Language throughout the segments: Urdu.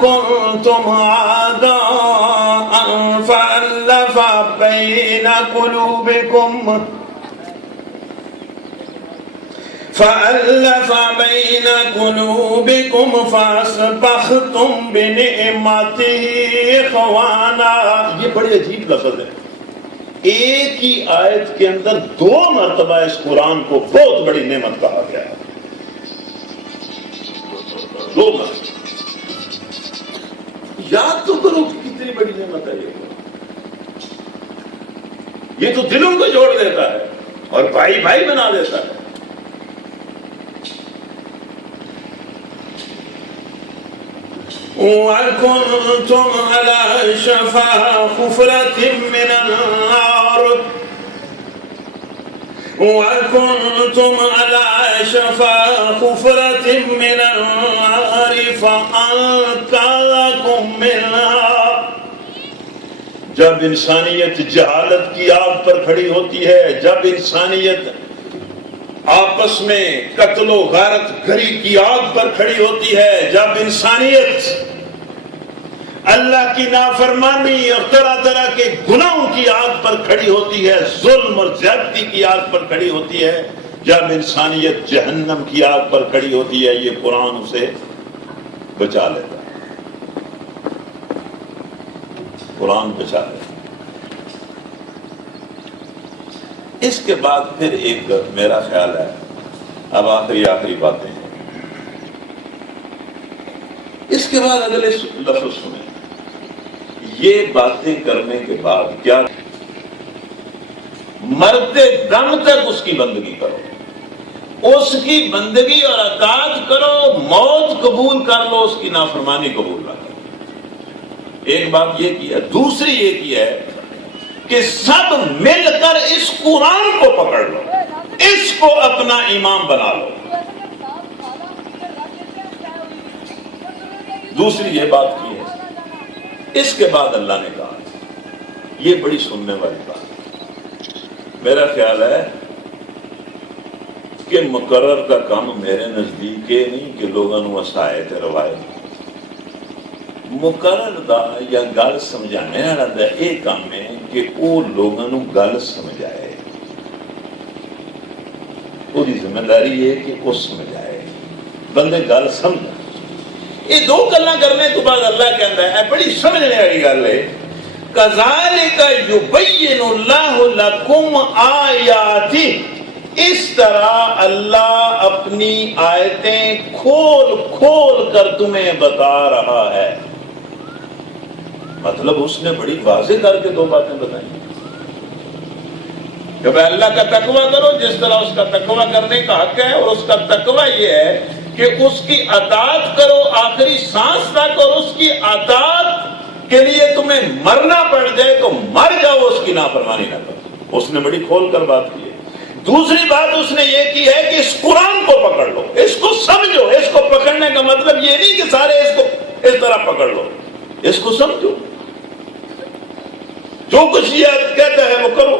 كنتم أعداء فألف بين قلوبكم فأصبحتم بنعمته إخوانا. یہ بڑی عجیب لفظ ہے. ایک ہی آیت کے اندر 2 مرتبہ اس قرآن کو بہت بڑی نعمت کہا گیا ہے. 2 مرتبہ. یاد تو کرو کتنی بڑی نعمت ہے یہ تو دلوں کو جوڑ دیتا ہے اور بھائی بھائی بنا دیتا ہے. وَكُنْتُمْ عَلَى شَفَا حُفْرَةٍ مِّنَ النَّارِ وَكُنْتُمْ عَلَى شَفَا حُفْرَةٍ مِّنَ النَّارِ فَأَنْقَذَكُم مِّنْهَا. جب انسانیت جہالت کی آگ پر کھڑی ہوتی ہے، جب انسانیت آپس میں قتل و غارت گری کی آگ پر کھڑی ہوتی ہے، جب انسانیت اللہ کی نافرمانی اور طرح طرح کے گناہوں کی آگ پر کھڑی ہوتی ہے، ظلم اور زیادتی کی آگ پر کھڑی ہوتی ہے، جب انسانیت جہنم کی آگ پر کھڑی ہوتی ہے، یہ قرآن اسے بچا لیتا ہے. قرآن بچا لیتا ہے. اس کے بعد پھر ایک میرا خیال ہے، اب آخری باتیں ہیں. اس کے بعد اگلے لفظ سنیں. یہ باتیں کرنے کے بعد کیا؟ مرتے دم تک اس کی بندگی کرو، اس کی بندگی اور اطاعت کرو. موت قبول کر لو، اس کی نافرمانی قبول نہ کرو. ایک بات یہ کی ہے. دوسری یہ کی ہے کہ سب مل کر اس قرآن کو پکڑ لو، اس کو اپنا امام بنا لو. دوسری یہ بات کی ہے. اس کے بعد اللہ نے کہا، یہ بڑی سننے والی بات ہے. میرا خیال ہے کہ مقرر کا کام میرے نزدیک یہ نہیں کہ لوگوں کو وسائے روایت مقرر دا یا گل سمجھانے والا دا یہ کام ہے کہ وہ لوگوں کو گل سمجھائے. وہ ذمہ داری ہے کہ وہ سمجھائے، بندے گل سمجھ. یہ 2 گلاں کرنے تو بعد اللہ کہتا ہے بڑی سمجھنے والی گل ہے. کذالک یبین اللہ لکم آیاتہ. اس طرح اللہ اپنی آیتیں کھول کھول کر تمہیں بتا رہا ہے. مطلب اس نے بڑی واضح کر کے 2 باتیں بتائی کہ بھائی اللہ کا تقوی کرو جس طرح اس کا تقوی کرنے کا حق ہے، اور اس کا تقوی یہ ہے کہ اس کی اطاعت کرو آخری سانس تک، اور اس کی اطاعت کے لیے تمہیں مرنا پڑ جائے تو مر جاؤ، اس کی نافرمانی نہ کرو. اس نے بڑی کھول کر بات کی ہے. دوسری بات اس نے یہ کی ہے کہ اس قرآن کو پکڑ لو، اس کو سمجھو. اس کو پکڑنے کا مطلب یہ نہیں کہ سارے اس کو اس طرح پکڑ لو، اس کو سمجھو. جو کچھ یہ کہتا ہے وہ کرو،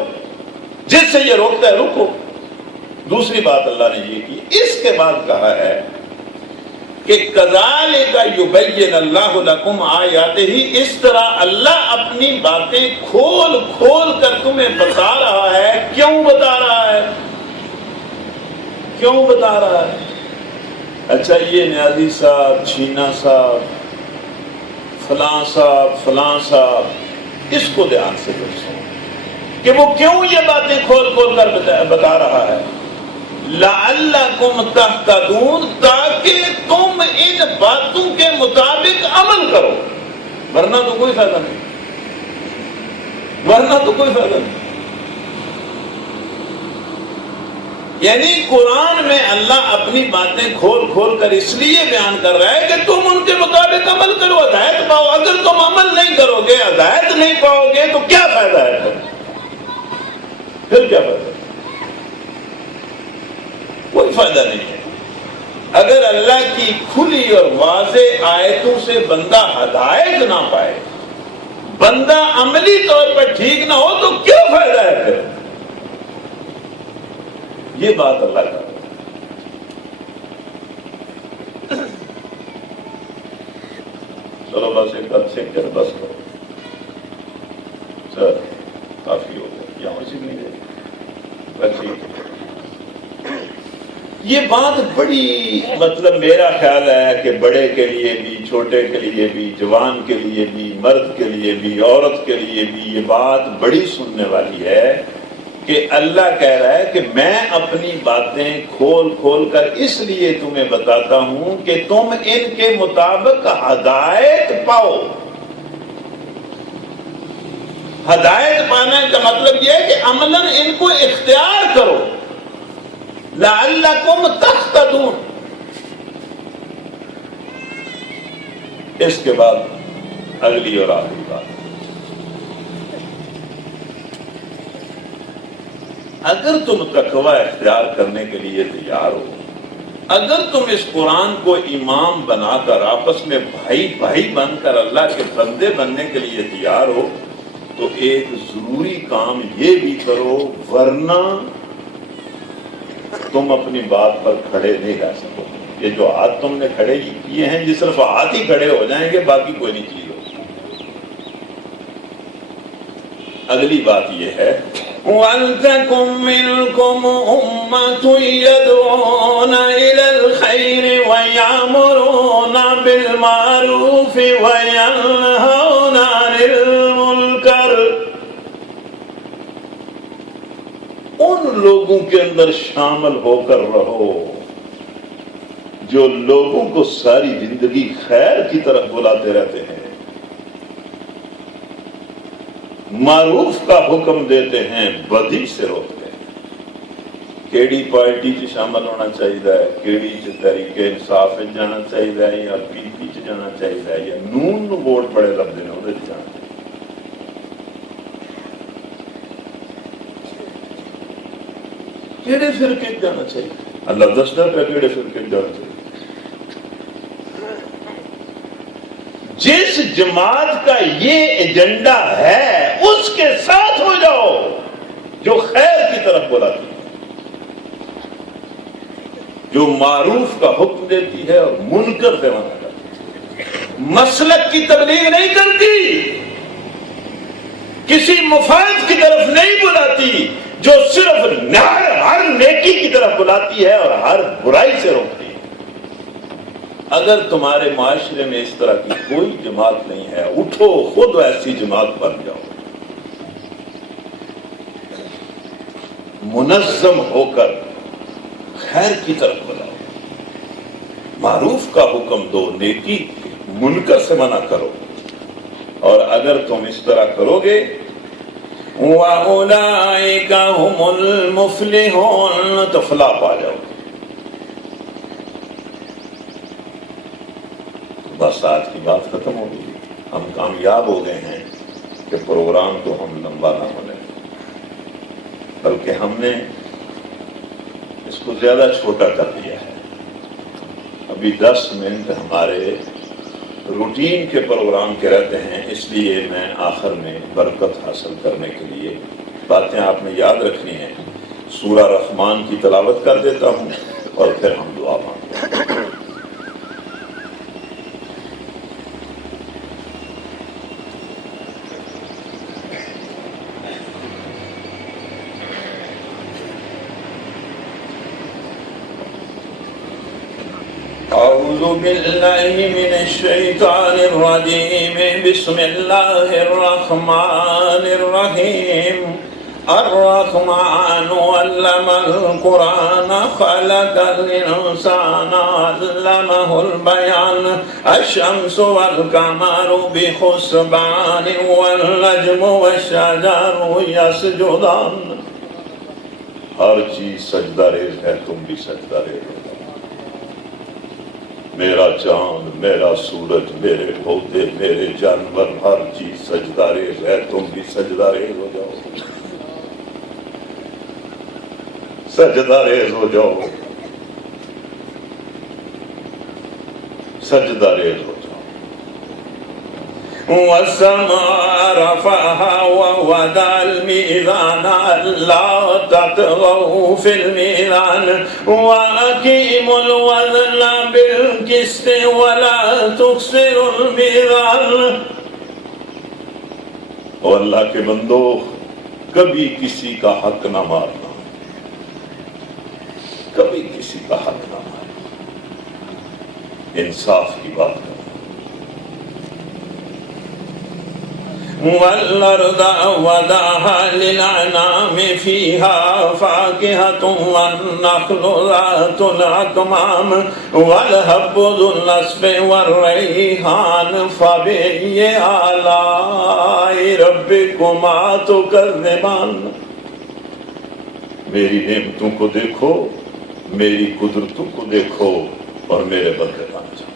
جس سے یہ روکتا ہے رکو. دوسری بات اللہ نے یہ کی. اس کے بعد کہا ہے کہ کذالک یبین اللہ لکم آیاتہ. اس طرح اللہ اپنی باتیں کھول کھول کر تمہیں بتا رہا ہے. کیوں بتا رہا ہے؟ کیوں بتا رہا ہے؟ اچھا یہ نیازی صاحب، چھینا صاحب، فلاں صاحب اس کو دھیان سے سنو کہ وہ کیوں یہ باتیں کھول کھول کر بتا رہا ہے. لعلکم تہتدون، تاکہ تم ان باتوں کے مطابق عمل کرو، ورنہ تو کوئی فائدہ نہیں. یعنی قرآن میں اللہ اپنی باتیں کھول کھول کر اس لیے بیان کر رہا ہے کہ تم ان کے مطابق عمل کرو، ہدایت پاؤ. اگر تم عمل نہیں کرو گے، ہدایت نہیں پاؤ گے تو کیا فائدہ ہے؟ پھر کیا فائدہ؟ کوئی فائدہ نہیں ہے. اگر اللہ کی کھلی اور واضح آیتوں سے بندہ ہدایت نہ پائے، بندہ عملی طور پر ٹھیک نہ ہو تو کیا فائدہ ہے پھر؟ یہ بات اللہ کا. چلو بس ایک ہاتھ سے کر بس کرو سر کافی ہو گیا یہاں سے نہیں دے بس یہ بات بڑی مطلب میرا خیال ہے کہ بڑے کے لیے بھی چھوٹے کے لیے بھی جوان کے لیے بھی مرد کے لیے بھی عورت کے لیے بھی یہ بات بڑی سننے والی ہے کہ اللہ کہہ رہا ہے کہ میں اپنی باتیں کھول کھول کر اس لیے تمہیں بتاتا ہوں کہ تم ان کے مطابق ہدایت پاؤ. ہدایت پانے کا مطلب یہ ہے کہ عملاً ان کو اختیار کرو. لعلکم تہتدون. اس کے بعد اگلی اور آخری بات، اگر تم تقوی اختیار کرنے کے لیے تیار ہو، اگر تم اس قرآن کو امام بنا کر آپس میں بھائی بھائی بن کر اللہ کے بندے بننے کے لیے تیار ہو، تو ایک ضروری کام یہ بھی کرو، ورنہ تم اپنی بات پر کھڑے نہیں رہ سکو. یہ جو ہاتھ تم نے کھڑے کیے ہیں یہ صرف ہاتھ ہی کھڑے ہو جائیں گے، باقی کوئی نہیں چیز ہوگی. اگلی بات یہ ہے وَلْتَكُن مِّنكُمْ أُمَّةٌ يَدْعُونَ إِلَى الْخَيْرِ وَيَأْمُرُونَ بِالْمَعْرُوفِ وَيَنْهَوْنَ عَنِ الْمُنكَرِ. ان لوگوں کے اندر شامل ہو کر رہو جو لوگوں کو ساری زندگی خیر کی طرف بلاتے رہتے ہیں، معروف کا حکم دیتے ہیں، بدی سے روکتے ہیں. کیڑی پارٹی چ شامل ہونا چاہیے، کیڑی تحریک انصاف جانا چاہیے، یا پی پی چ جانا چاہیے، یا نون نو ووٹ بڑے لگتے ہیں وہ جانا چاہیے. کیڑے فرقے جانا چاہیے؟ اللہ دستا پہ کیڑے فرقے جانا چاہیے. جس جماعت کا یہ ایجنڈا ہے اس کے ساتھ ہو جاؤ جو خیر کی طرف بلاتی ہے، جو معروف کا حکم دیتی ہے اور منکر سے منع کرتی ہے، مسلک کی تبلیغ نہیں کرتی، کسی مفاد کی طرف نہیں بلاتی، جو صرف ہر نیکی کی طرف بلاتی ہے اور ہر برائی سے روکتی ہے. اگر تمہارے معاشرے میں اس طرح کی کوئی جماعت نہیں ہے، اٹھو خود ایسی جماعت بن جاؤ، منظم ہو کر خیر کی طرف بلاؤ، معروف کا حکم دو، نیکی منکر سے منع کرو. اور اگر تم اس طرح کرو گے وَأُولَئِكَ هُمُ الْمُفْلِحُونَ، تو فلاح پا جاؤ. بس آج کی بات ختم ہو گئی. ہم کامیاب ہو گئے ہیں کہ پروگرام کو ہم لمبا نہ ہونے، بلکہ ہم نے اس کو زیادہ چھوٹا کر دیا ہے. ابھی 10 منٹ ہمارے روٹین کے پروگرام کے رہتے ہیں، اس لیے میں آخر میں برکت حاصل کرنے کے لیے باتیں آپ نے یاد رکھنی ہیں. سورہ رحمان کی تلاوت کر دیتا ہوں اور پھر ہم دعا مانگتے ہیں. أعوذ بالله من الشيطان الرجيم. بسم الله الرحمن الرحيم. الرحمن علم القرآن خلق الإنسان علمه البيان. الشمس والقمر بحسبان والنجم والشجر يسجدان. ہر چیز سجدہ ریز ہے، تم بھی سجدہ ریز ہو. میرا چاند، میرا سورج، میرے پودے، میرے جانور، ہر چیز سجدہ ریز ہے، تم بھی سجدہ ریز ہو جاؤ. سجدہ ریز ہو جاؤ، سجدہ ریز ہو جاؤ. والسماء رفعها ووضع الميزان ألا تطغوا في الميزان وأقيموا الوزن بالقسط ولا تخسروا الميزان. اور اللہ کے بندو کبھی کسی کا حق نہ مارنا، کبھی کسی کا حق نہ مارنا، انصاف کی بات کرنا. وَالْأَرْضَ وَضَعَهَا لِلْأَنَامِ فِيهَا فَاكِهَةٌ وَالنَّخْلُ ذَاتُ الْأَكْمَامِ وَالْحَبُّ ذُو الْعَصْفِ وَالرَّيْحَانُ فَبِأَيِّ آلَاءِ رَبِّكُمَا تُكَذِّبَانِ. میری نعمتوں کو دیکھو، میری قدرتوں کو دیکھو اور میرے بندے بن جاؤ.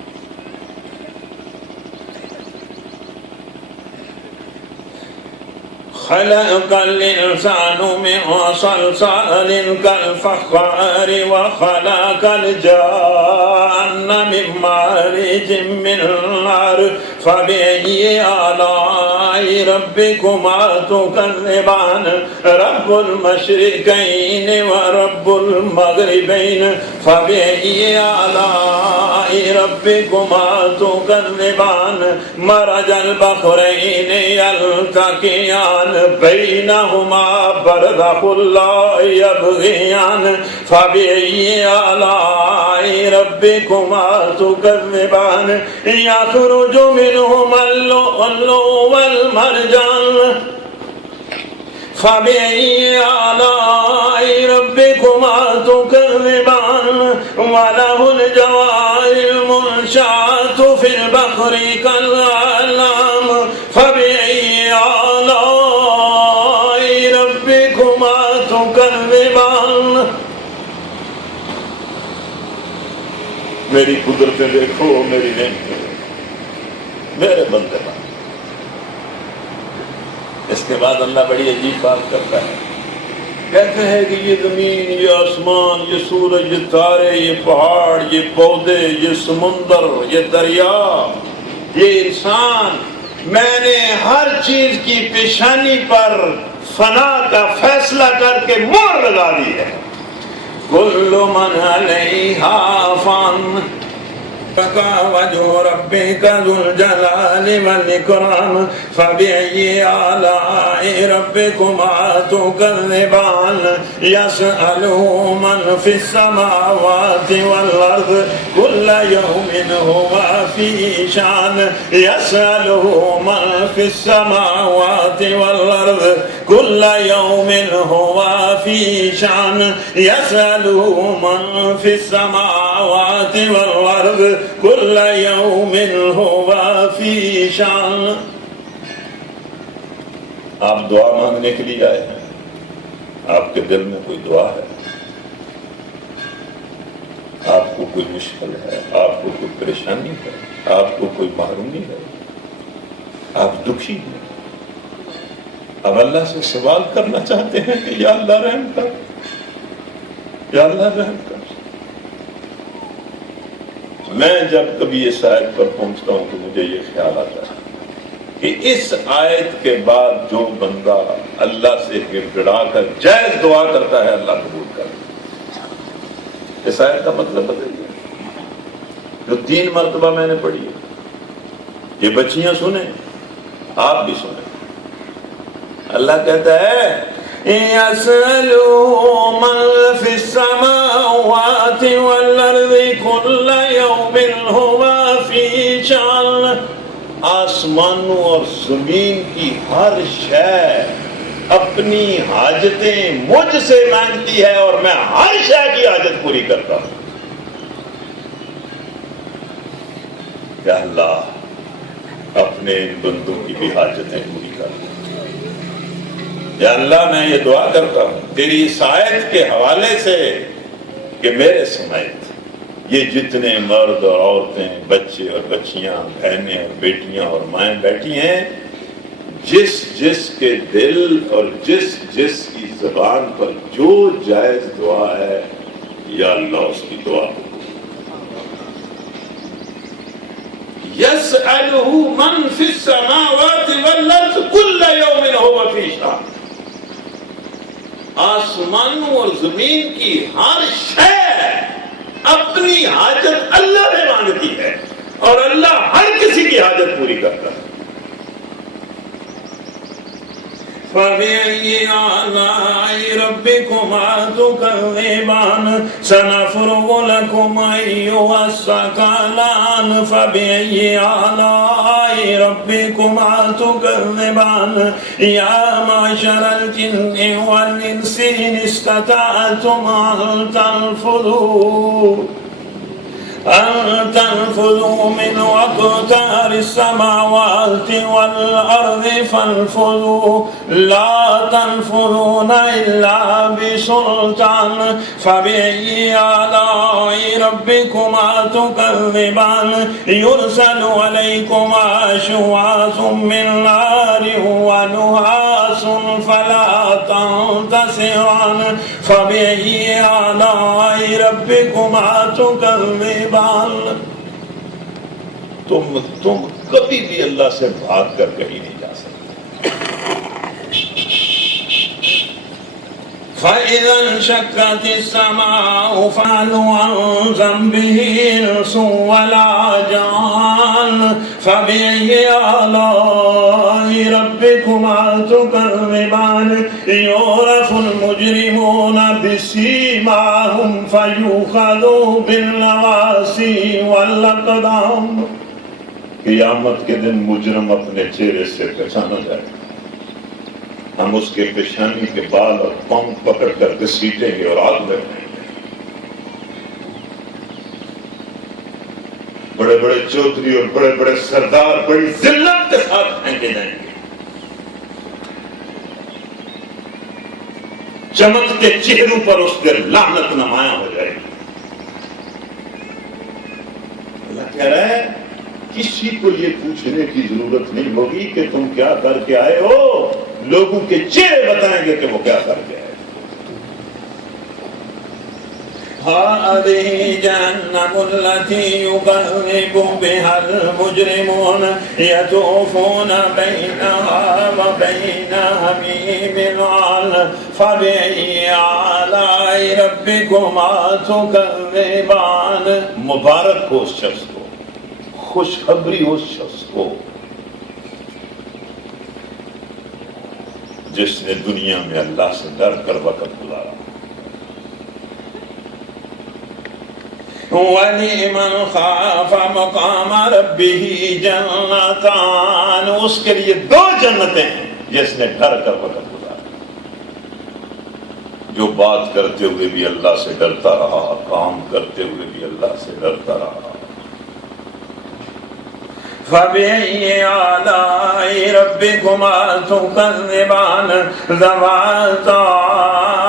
خلق الإنسان من صلصال كالفخار وخلق الجان من مارج من نار فبأي آلاء ربكما تكذبان. رب المشرقين ورب المغربين فبأي آلاء ربكما تكذبان. مرج البحرين يلتقيان بينهما برزخ لا يبغيان فبأي آلاء ربكما تكذبان. يخرج منهما اللؤلؤ والمرجان فبأي آلاء ربكما تكذبان. وله الجوار المنشآت في البحر كالأعلام فبأي آلاء ربكما تكذبان. میری قدرتیں دیکھو، میری نعمتیں، میرے بندے بن. اس کے بعد اللہ بڑی عجیب بات کرتا ہے، کہتے ہیں کہ یہ زمین، یہ آسمان، یہ سورج، یہ تارے، یہ پہاڑ، یہ پودے، یہ سمندر، یہ دریا، یہ انسان، میں نے ہر چیز کی پیشانی پر فنا کا فیصلہ کر کے مہر لگا دی ہے. کل من علیہا فان وجه ربك ذو الجلال والإكرام فبأي آلاء ربكما تكذبان. يسأله من في السماوات والأرض كل يوم هو في شان. يسأله من في السماوات والأرض كل يوم هو في شان. يسأله من في السماوات والأرض كل يوم هو في شان. آپ دعا مانگنے کے لیے آئے ہیں، آپ کے دل میں کوئی دعا ہے، آپ کو کوئی مشکل ہے، آپ کو کوئی پریشانی ہے، آپ کو کوئی محرومی ہے، آپ دکھی ہیں، اب اللہ سے سوال کرنا چاہتے ہیں کہ یا اللہ رحم کر، یا اللہ رحم کر. میں جب کبھی اس آیت پر پہنچتا ہوں تو مجھے یہ خیال آتا ہے کہ اس آیت کے بعد جو بندہ اللہ سے گر گڑا کر جائز دعا کرتا ہے اللہ قبول کرتا ہے. اس آیت کا مطلب بدل گیا جو 3 مرتبہ میں نے پڑھی ہے. یہ بچیاں سنیں، آپ بھی سنیں. اللہ کہتا ہے يَسْأَلُهُ مَن فِي السَّمَاوَاتِ وَالْأَرْضِ كُلَّ يَوْمٍ هُوَ فِي شَأْنٍ. آسمانوں اور زمین کی ہر شے اپنی حاجتیں مجھ سے مانگتی ہے اور میں ہر شے کی حاجت پوری کرتا ہوں. یا اللہ اپنے بندوں کی بھی حاجتیں پوری کر. یا اللہ میں یہ دعا کرتا ہوں تیری اس آیت کے حوالے سے کہ میرے سمیت یہ جتنے مرد اور عورتیں، بچے اور بچیاں، بہنیں اور بیٹیاں اور مائیں بیٹھی ہیں، جس جس کے دل اور جس جس کی زبان پر جو جائز دعا ہے یا اللہ اس کی دعا. يَسْأَلُهُ من فی السماوات والارض کل یوم هو فی شأن. آسمان اور زمین کی ہر شے اپنی حاجت اللہ سے مانگتی ہے اور اللہ ہر کسی کی حاجت پوری کرتا ہے. فَبِأَيِّ آلَاءِ رَبِّكُمَا تُكَذِّبَانِ سَنَفْرُغُ لَكُمْ أَيُّهَ الثَّقَلَانِ فَبِأَيِّ آلَاءِ رَبِّكُمَا تُكَذِّبَانِ يَا مَعْشَرَ الْجِنِّ وَالْإِنسِ إِنِ اسْتَطَعْتُمْ أن تنفذوا من أقطار السماوات والأرض فانفذوا لا تنفذون إلا بسلطان. فبأي آلاء ربكما تكذبان يرسل عليكما شواظ من نار ونحاس فلا تنتصران. فبأي آلاء ربكما تكذبان. تم کبھی بھی اللہ سے بھاگ کر کہیں نہیں جا سکتے. فَإِذَا انشَقَّتِ السَّمَاءُ فَسَأَلُوا عَن ذَنبِهِ إِنسٌ وَلَا جَانٌّ. فَبِأَيِّ آلَاءِ رَبِّكُمَا تُكَذِّبَانِ يُعْرَفُ الْمُجْرِمُونَ بِسِيمَاهُمْ فَيُؤْخَذُوا بِالنَّوَاصِي وَالْأَقْدَامِ. قیامت کے دن مجرم اپنے چہرے سے پہچانا جائے گا. ہم اس کے پیشانی کے بال اور پاؤں پکڑ کر گھسیٹیں گے اور آگ لگائیں گے. بڑے بڑے چودھری اور بڑے بڑے سردار بڑی ذلت کے ساتھ پھینکے جائیں گے. چمکتے چہروں پر اس کے لعنت نمایاں ہو جائے گی. اللہ کہہ رہا ہے کسی کو یہ پوچھنے کی ضرورت نہیں ہوگی کہ تم کیا کر کے آئے ہو. لوگوں کے چہرے بتائیں گے کہ وہ کیا کر کے آئے. هذه جهنم التي يكذب بها المجرمون يطوفون بينها وبين حميم آن. فبأي آلاء ربكما تكذبان. مبارک ہو اس شخص کو، خوشخبری ہو اس شخص کو جس نے دنیا میں اللہ سے ڈر کر وقت گزارا. وَلِمَنْ خَافَ مَقَامَ رَبِّهِ جَنَّتَانِ. اس کے لیے 2 جنتیں ہیں جس نے ڈر کر وقت گزارا. جو بات کرتے ہوئے بھی اللہ سے ڈرتا رہا، کام کرتے ہوئے بھی اللہ سے ڈرتا رہا. فَبِأَيِّ آلَاءِ رَبِّكُمَا تُكَذِّبَانِ ذَوَاتَا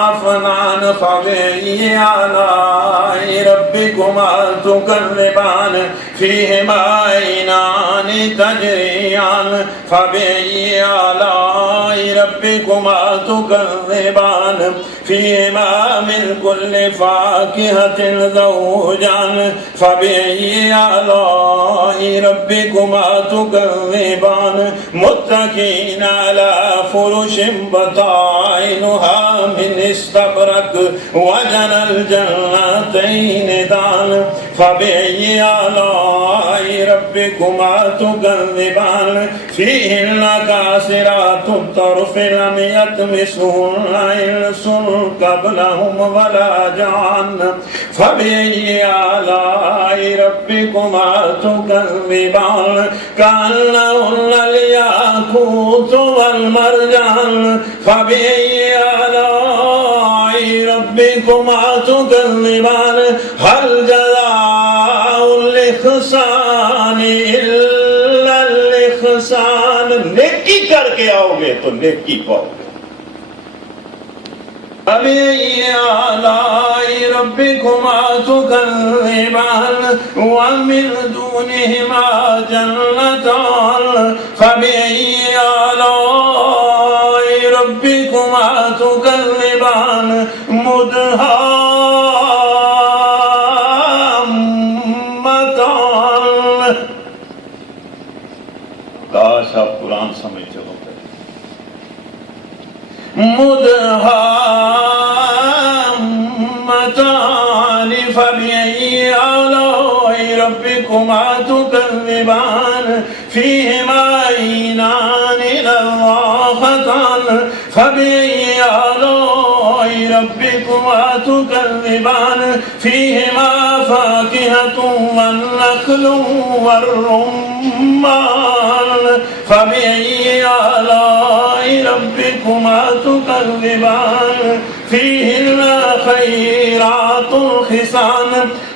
أَفْنَانٍ. فَبِأَيِّ آلَاءِ رَبِّكُمَا تُكَذِّبَانِ فِيهِمَا عَيْنَانِ تَجْرِيَانِ. فَبِأَيِّ آلَاءِ رَبِّكُمَا تُكَذِّبَانِ فِيهِمَا مِنْ كُلِّ فَاكِهَةٍ زَوْجَانِ. فَبِأَيِّ آلَاءِ رَبِّكُمَا تكذبان متكئين على فرش بطائنها من استبرق وجنى الجنتين دان. فبأي آلاء ربكما تكذبان فيهن قاصرات الطرف لم يطمثهن إنس قبلهم ولا جان. فبأي آلاء ربكما تكذبان كأنهن الياقوت والمرجان. فبأي آلاء ربكما تكذبان هل جزاء الإحسان إلا الإحسان. نیکی کر کے آؤ گے تو نیکی پاؤ گے. فبأي آلاء ربكما تكذبان ومن دونهما جنتان. فبأي آلاء ربكما تكذبان مدهامتان. کاش آپ قرآن سمجھتے ہوتے. مدهامتان فبأي آلاء ربكما تكذبان فيهما عينان نضاختان فبأي آلاء ربكما تكذبان فيهما فاكهة والنخل والرمان فبأي آلاء ربكما تكذبان فيهن خيرات حسان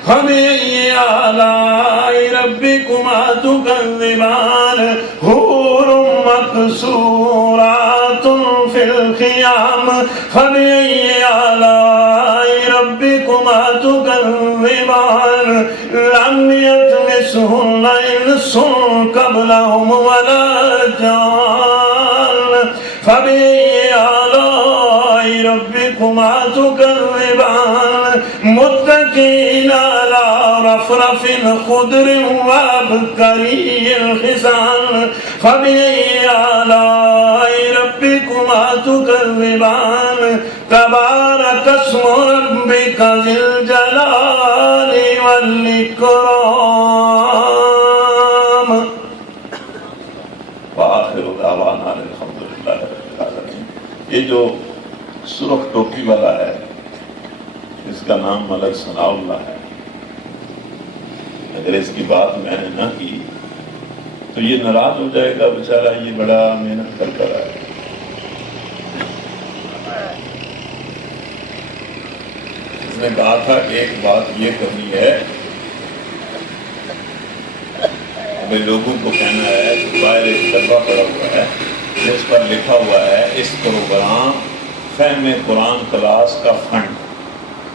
فبأي آلاء ربكما تكذبان حور مقصورات في الخيام فبأي آلاء ربكما تكذبان لم يطمثهن إنس قبلهم ولا جان فبأي آلاء ربكما تكذبان متكئين على رفرف خضر وعبقري حسان فبأي آلاء ربكما تكذبان تبارك اسم ربك ذي الجلال والإكرام. وآخر دعوانا الحمد لله رب العالمين. یہ جو سرخ ٹوپی والا ہے اس کا نام ملک ثناء اللہ ہے. اگر اس کی بات میں نے نہ کی تو یہ ناراض ہو جائے گا بیچارہ، یہ بڑا محنت کر کر آئے. اس نے کہا تھا کہ ایک بات یہ کرنی ہے، ہمیں لوگوں کو کہنا ہے کہ باہر ایک ڈبہ پڑا ہوا ہے جس پر لکھا ہوا ہے اس پروگرام فہم قرآن کلاس کا فنڈ،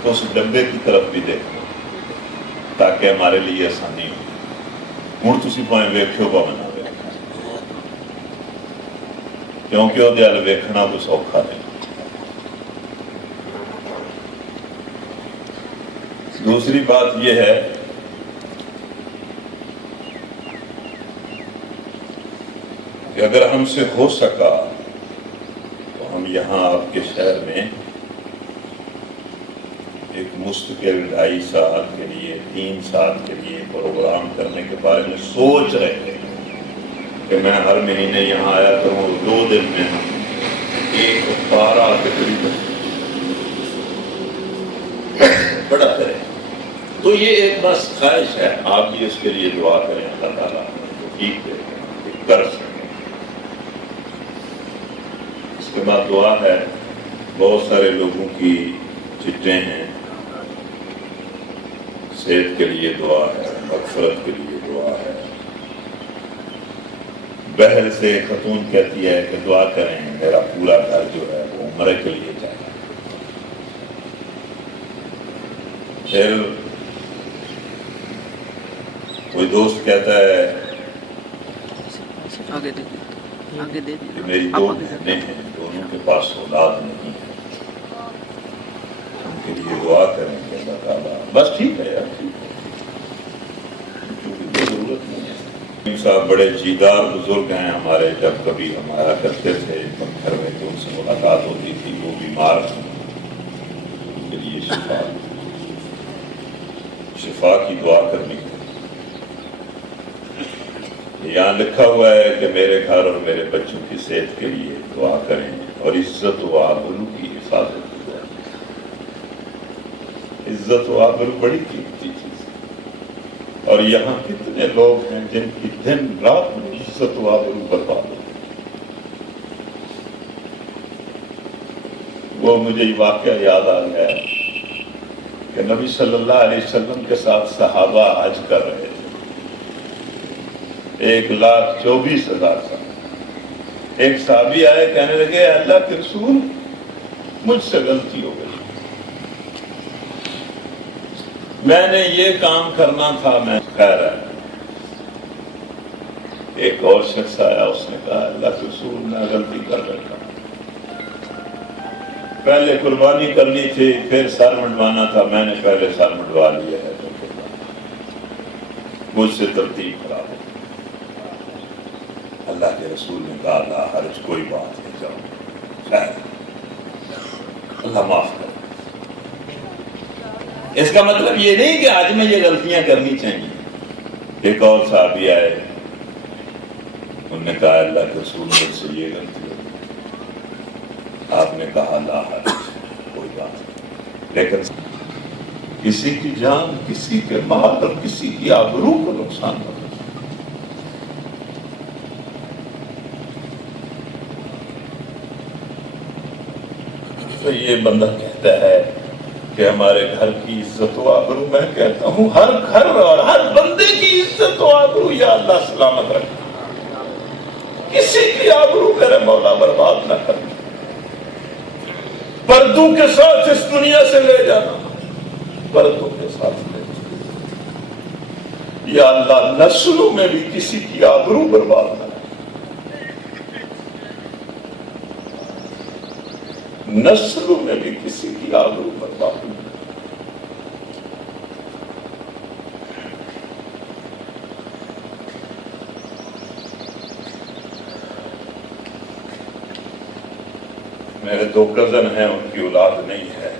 تو اس ڈبے کی طرف بھی دیکھو تاکہ ہمارے لیے آسانی ہو. ہوں تسی پائیں ویکھو پاویں نہ ویکھو، کیونکہ وہ دل ویکھنا تو سوکھا نہیں. دوسری بات یہ ہے کہ اگر ہم سے ہو سکا تو ہم یہاں آپ کے شہر میں ایک مستقل 2.5 سال کے لیے 3 سال کے لیے پروگرام کرنے کے بارے میں سوچ رہے تھے کہ میں ہر مہینے یہاں آیا کروں، 2 دن میں ہم ایک پارہ تقریباً بڑا کریں. تو یہ ایک بس خواہش ہے، آپ بھی اس کے لیے دعا کریں اللہ تعالیٰ ٹھیک ہے کر سکیں. اس کے بعد دعا ہے، بہت سارے لوگوں کی چٹھیں ہیں، صحت کے لیے دعا ہے، مغفرت کے لیے دعا ہے. بہر سے خاتون کہتی ہے کہ دعا کریں میرا پورا گھر جو ہے وہ عمرے کے لیے جائے. پھر کوئی دوست کہتا ہے کہ میری 2 بہنیں ہیں، دونوں کے پاس اولاد نہیں ہے، ان کے لیے دعا کریں کہ اللہ تعالیٰ. بس ٹھیک ہے یار، کوئی ضرورت نہیں ہے. صاحب بڑے جیدار بزرگ ہیں ہمارے، جب کبھی ہم آیا کرتے تھے گھر میں تو ان سے ملاقات ہوتی تھی. وہ بیمار تھے، ان کے لیے شفا کی دعا کرنی ہے. یہاں لکھا ہوا ہے کہ میرے گھر اور میرے بچوں کی صحت کے لیے دعا کریں اور عزت و آبرو کی حفاظت کی دعا. عزت و آبرو بڑی قیمتی چیز ہے، اور یہاں کتنے لوگ ہیں جن کی دن رات میں عزت و آبرو برباد ہو. وہ مجھے یہ واقعہ یاد آ گیا کہ نبی صلی اللہ علیہ وسلم کے ساتھ صحابہ حج کر رہے تھے. 1,24,000 سال. ایک صحابی آئے، کہنے لگے اللہ کے رسول مجھ سے غلطی ہو گئی، میں نے یہ کام کرنا تھا. میں کہہ رہا ہے. ایک اور شخص آیا، اس نے کہا اللہ کے رسول میں غلطی کر بیٹھا، پہلے قربانی کرنی تھی پھر سر منڈوانا تھا، میں نے پہلے سر منڈوا لیا ہے، مجھ سے ترتیب خراب ہے. اللہ کے رسول نے کہا لا حرج، کوئی بات نہیں، جاؤ خیر، اللہ معاف کر۔ اس کا مطلب یہ نہیں کہ آج میں یہ غلطیاں کرنی چاہیے۔ ایک اور صحابی آئے، انہوں نے کہا اللہ کے رسول مجھ سے یہ غلطی ہوئی، آپ نے کہا لا حرج، کوئی بات نہیں، لیکن کسی کی جان، کسی کے مال اور کسی کی آبرو کو نقصان نہ ہو۔ تو یہ بندہ کہتا ہے کہ ہمارے گھر کی عزت و آبرو، میں کہتا ہوں ہر گھر اور ہر بندے کی عزت و آبرو یا اللہ سلامت رکھے، کسی کی آبرو میرے مولا برباد نہ کر، پردوں کے ساتھ اس دنیا سے لے جانا، پردوں کے ساتھ لے جانا یا اللہ، نسلوں میں بھی کسی کی آبرو برباد نہ کر، نسلوں میں بھی کسی کی آبرو برباد نہ کر۔ میرے 2 کزن ہیں، ان کی اولاد نہیں ہے،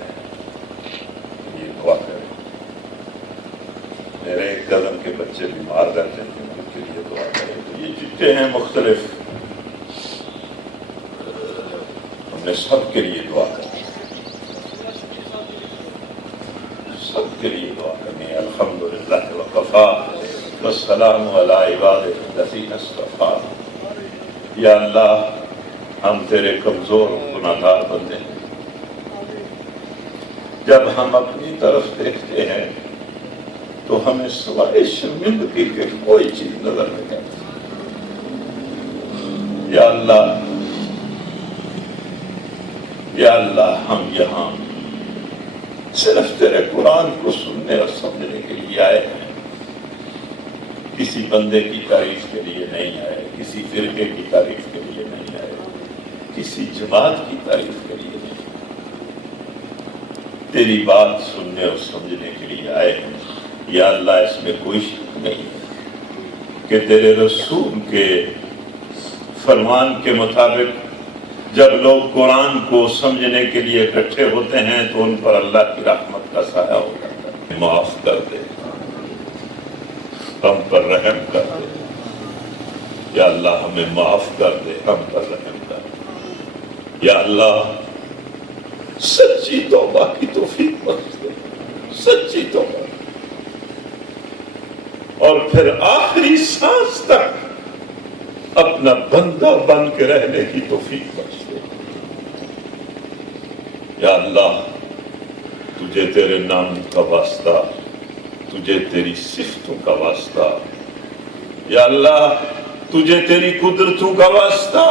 یہ دعا کریں۔ میرے ایک کزن کے بچے بیمار رہتے ہیں، ان کے لیے دعا کریں۔ تو یہ جتنے ہیں مختلف، ہم نے سب کے لیے دعا کرنی، سب کے لیے دعا کرنی ہے۔ الحمدللہ وکفا والسلام علی عبادہ الذین اصطفیٰ۔ یا اللہ، ہم تیرے کمزور گناہ گار بندے ہیں، جب ہم اپنی طرف دیکھتے ہیں تو ہمیں سوائے شرمندگی کے کوئی چیز نظر نہیں آتی۔ یا اللہ، یا اللہ، ہم یہاں صرف تیرے قرآن کو سننے اور سمجھنے کے لیے آئے ہیں، کسی بندے کی تعریف کے لیے نہیں آئے، کسی فرقے کی تعریف کے لیے نہیں آئے، کسی جماعت کی تعریف کے لیے نہیں، تیری بات سننے اور سمجھنے کے لیے آئے ہیں۔ یا اللہ، اس میں کوئی شک نہیں کہ تیرے رسول کے فرمان کے مطابق جب لوگ قرآن کو سمجھنے کے لیے اکٹھے ہوتے ہیں تو ان پر اللہ کی رحمت کا سایہ ہو جاتا ہے۔ معاف کر دے، ہم پر رحم کر دے، یا اللہ ہمیں معاف کر دے، ہم پر رحم کر دے، یا اللہ سچی توبہ کی توفیق بخش دے، سچی توبہ، اور پھر آخری سانس تک اپنا بندہ بن کے رہنے کی توفیق بخش دے۔ یا اللہ، تجھے تیرے نام کا واسطہ، تجھے تیری صفتوں کا واسطہ، یا اللہ تجھے تیری قدرتوں کا واسطہ،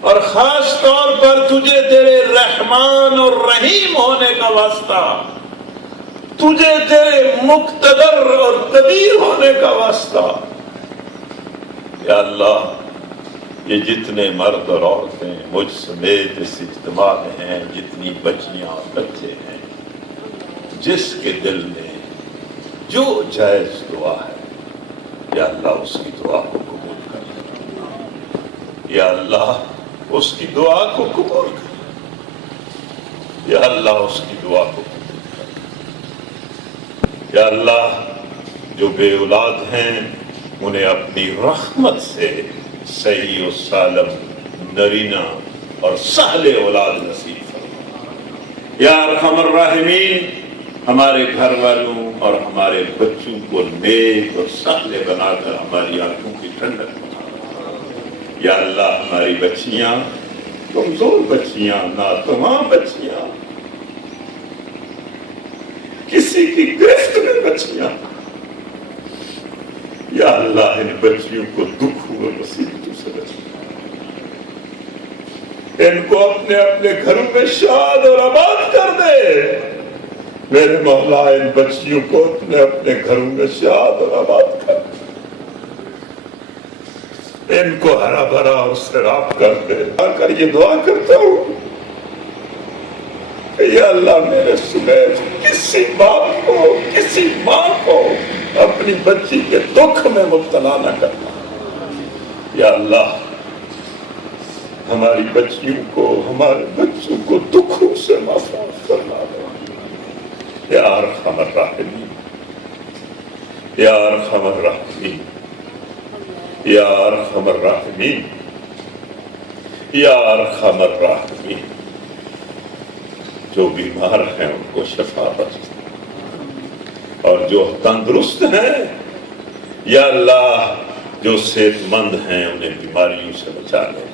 اور خاص طور پر تجھے تیرے رحمان اور رحیم ہونے کا واسطہ، تجھے تیرے مقتدر اور قدیر ہونے کا واسطہ۔ یا اللہ، یہ جتنے مرد اور عورتیں مجھ سمیت اس اجتماع میں ہیں، جتنی بچیاں اور بچے ہیں، جس کے دل میں جو جائز دعا ہے، یا اللہ اس کی دعا کو قبول کر، یا اللہ اس کی دعا کو قبول کر، یا اللہ اس کی دعا کو قبول کر، یا اللہ جو بے اولاد ہیں انہیں اپنی رحمت سے صحیح و سالم نرینہ اور سہل اولاد نصیب فرما۔ یا ارحم الراحمین، ہمارے گھر والوں اور ہمارے بچوں کو نیک اور سہل بنا کر ہماری آنکھوں کی ٹھنڈک بنا۔ یا اللہ، ہماری بچیاں، کمزور بچیاں، ناتواں بچیاں، کسی کی گرفت میں بچیاں، یا اللہ ان بچیوں کو دکھوں اور مصیبتوں سے بچا، ان کو اپنے اپنے گھروں میں شاد اور آباد کر دے۔ میرے مولا، ان بچیوں کو اپنے اپنے گھروں میں شاد اور آباد کر دے، ان کو ہرا بھرا اور سیراب کر دے۔ آ کر یہ دعا کرتا ہوں کہ یا اللہ میرے سمیت کسی باپ کو، کسی ماں کو اپنی بچی کے دکھ میں مبتلا نہ کرنا۔ یا اللہ ہماری بچیوں کو ہمارے بچوں کو دکھوں سے محفوظ فرما دے یا ارحم الراحمین یا ارحم الراحمین یا ارحم الراحمین یا ارحم الراحمین. جو بیمار ہیں ان کو شفا بخش اور جو تندرست ہیں یا اللہ جو صحت مند ہیں انہیں بیماریوں سے بچا لے.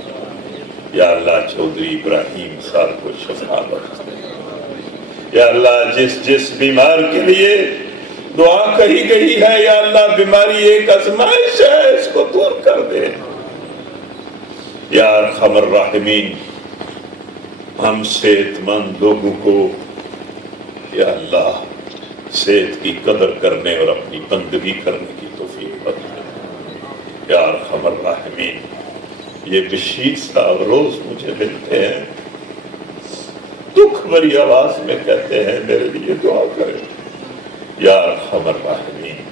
یا اللہ چودھری ابراہیم صاحب کو شفا بخش دے. یا اللہ جس بیمار کے لیے دعا کہی گئی ہے یا اللہ بیماری ایک آزمائش ہے اس کو دور کر دے. یا ارحم الراحمین ہم صحت مند لوگوں کو یا اللہ صحت کی قدر کرنے اور اپنی بندگی کرنے کی توفیق بخش دے. یا ارحم الراحمین یہ بشیر صاحب روز مجھے ملتے ہیں دکھ بھری آواز میں کہتے ہیں میرے لیے دعا کرے. یا ارحم الراحمین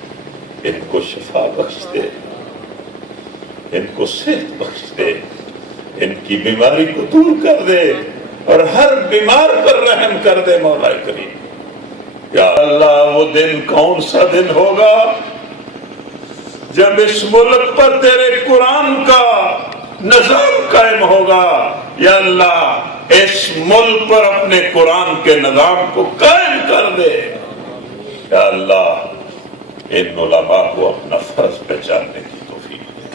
ان کو شفا بخش دے ان کو صحت بخش دے ان کی بیماری کو دور کر دے اور ہر بیمار پر رحم کر دے مولا کریم. یا اللہ وہ دن کون سا دن ہوگا جب اس ملک پر تیرے قرآن کا نظام قائم ہوگا. یا اللہ اس ملک پر اپنے قرآن کے نظام کو قائم کر دے. یا اللہ ان علماء کو اپنا فرض پہچاننے کی توفیق دے.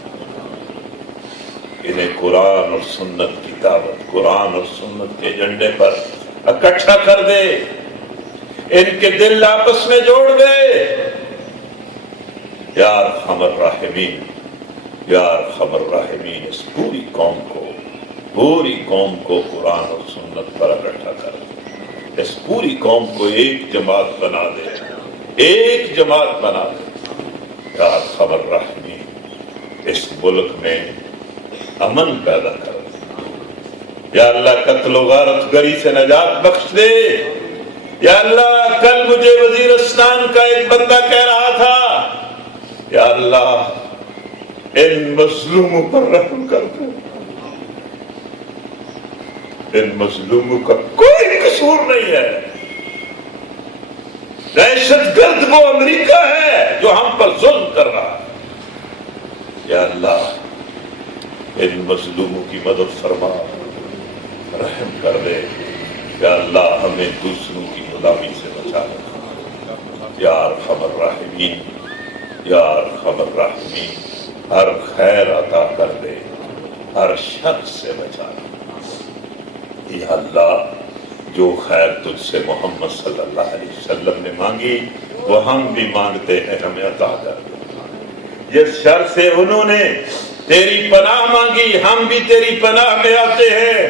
انہیں قرآن اور سنت کی دعوت قرآن اور سنت کے ایجنڈے پر اکٹھا کر دے ان کے دل آپس میں جوڑ دے. یا ارحم الراحمین یا ارحم الراحمین اس پوری قوم کو قرآن اور سنت پر اکٹھا کر دے. اس پوری قوم کو ایک جماعت بنا دے ایک جماعت بنا دے. یا ارحم الراحمین اس ملک میں امن پیدا کر دے. یا اللہ قتل و غارت گری سے نجات بخش دے. یا اللہ کل مجھے وزیرستان کا ایک بندہ کہہ رہا تھا یا اللہ ان مظلوموں پر رحم کر دے. ان مظلوموں کا کوئی قصور نہیں ہے. دہشت گرد وہ امریکہ ہے جو ہم پر ظلم کر رہا ہے. یا اللہ ان مظلوموں کی مدد فرما رحم کر دے. یا اللہ ہمیں دوسروں کی غلامی سے بچا لے. یا ارحم الراحمین یا ارحم الراحمین ہر خیر عطا کر دے ہر شر سے بچا لے. یا اللہ جو خیر تجھ سے محمد صلی اللہ علیہ وسلم نے مانگی وہ ہم بھی مانگتے ہیں ہمیں عطا کر دے. جس شر سے انہوں نے تیری پناہ مانگی ہم بھی تیری پناہ میں آتے ہیں.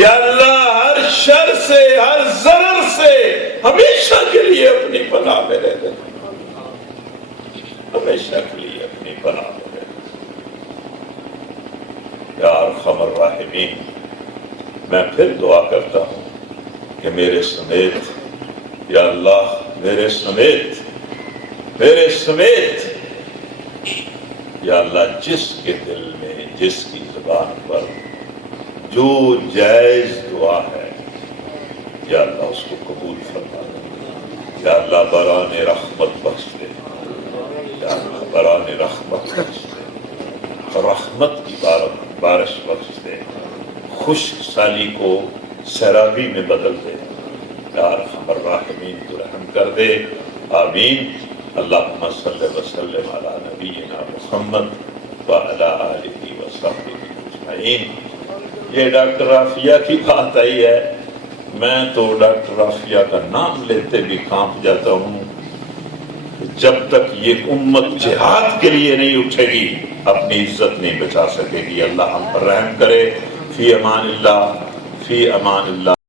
یا اللہ ہر شر سے ہر ضرر سے ہمیشہ کے لیے اپنی پناہ میں رہ دے. ہمیشہ کے لیے اپنی پناہ میں رہ دے. یا ارحم الراحمین میں پھر دعا کرتا ہوں کہ میرے سمیت یا اللہ میرے سمیت یا اللہ جس کے دل میں جس کی زبان پر جو جائز دعا ہے یا اللہ اس کو قبول فرما دے. یا اللہ بران رحمت بخش دے. یا اللہ بران رحمت بخش دے. رحمت کی بارش بخش دے. خشک سالی کو سیرابی میں بدل دے. یا ارحم الراحمین تو رحم کر دے. آمین. اللہم صلی وسلم علی نبینا محمد وعلی آلہ وصحبہ اجمعین. یہ ڈاکٹر رافیہ کی بات آئی ہے میں تو ڈاکٹر رافیہ کا نام لیتے بھی کانپ جاتا ہوں. جب تک یہ امت جہاد کے لیے نہیں اٹھے گی اپنی عزت نہیں بچا سکے گی. اللہ ہم پر رحم کرے. فی امان اللہ.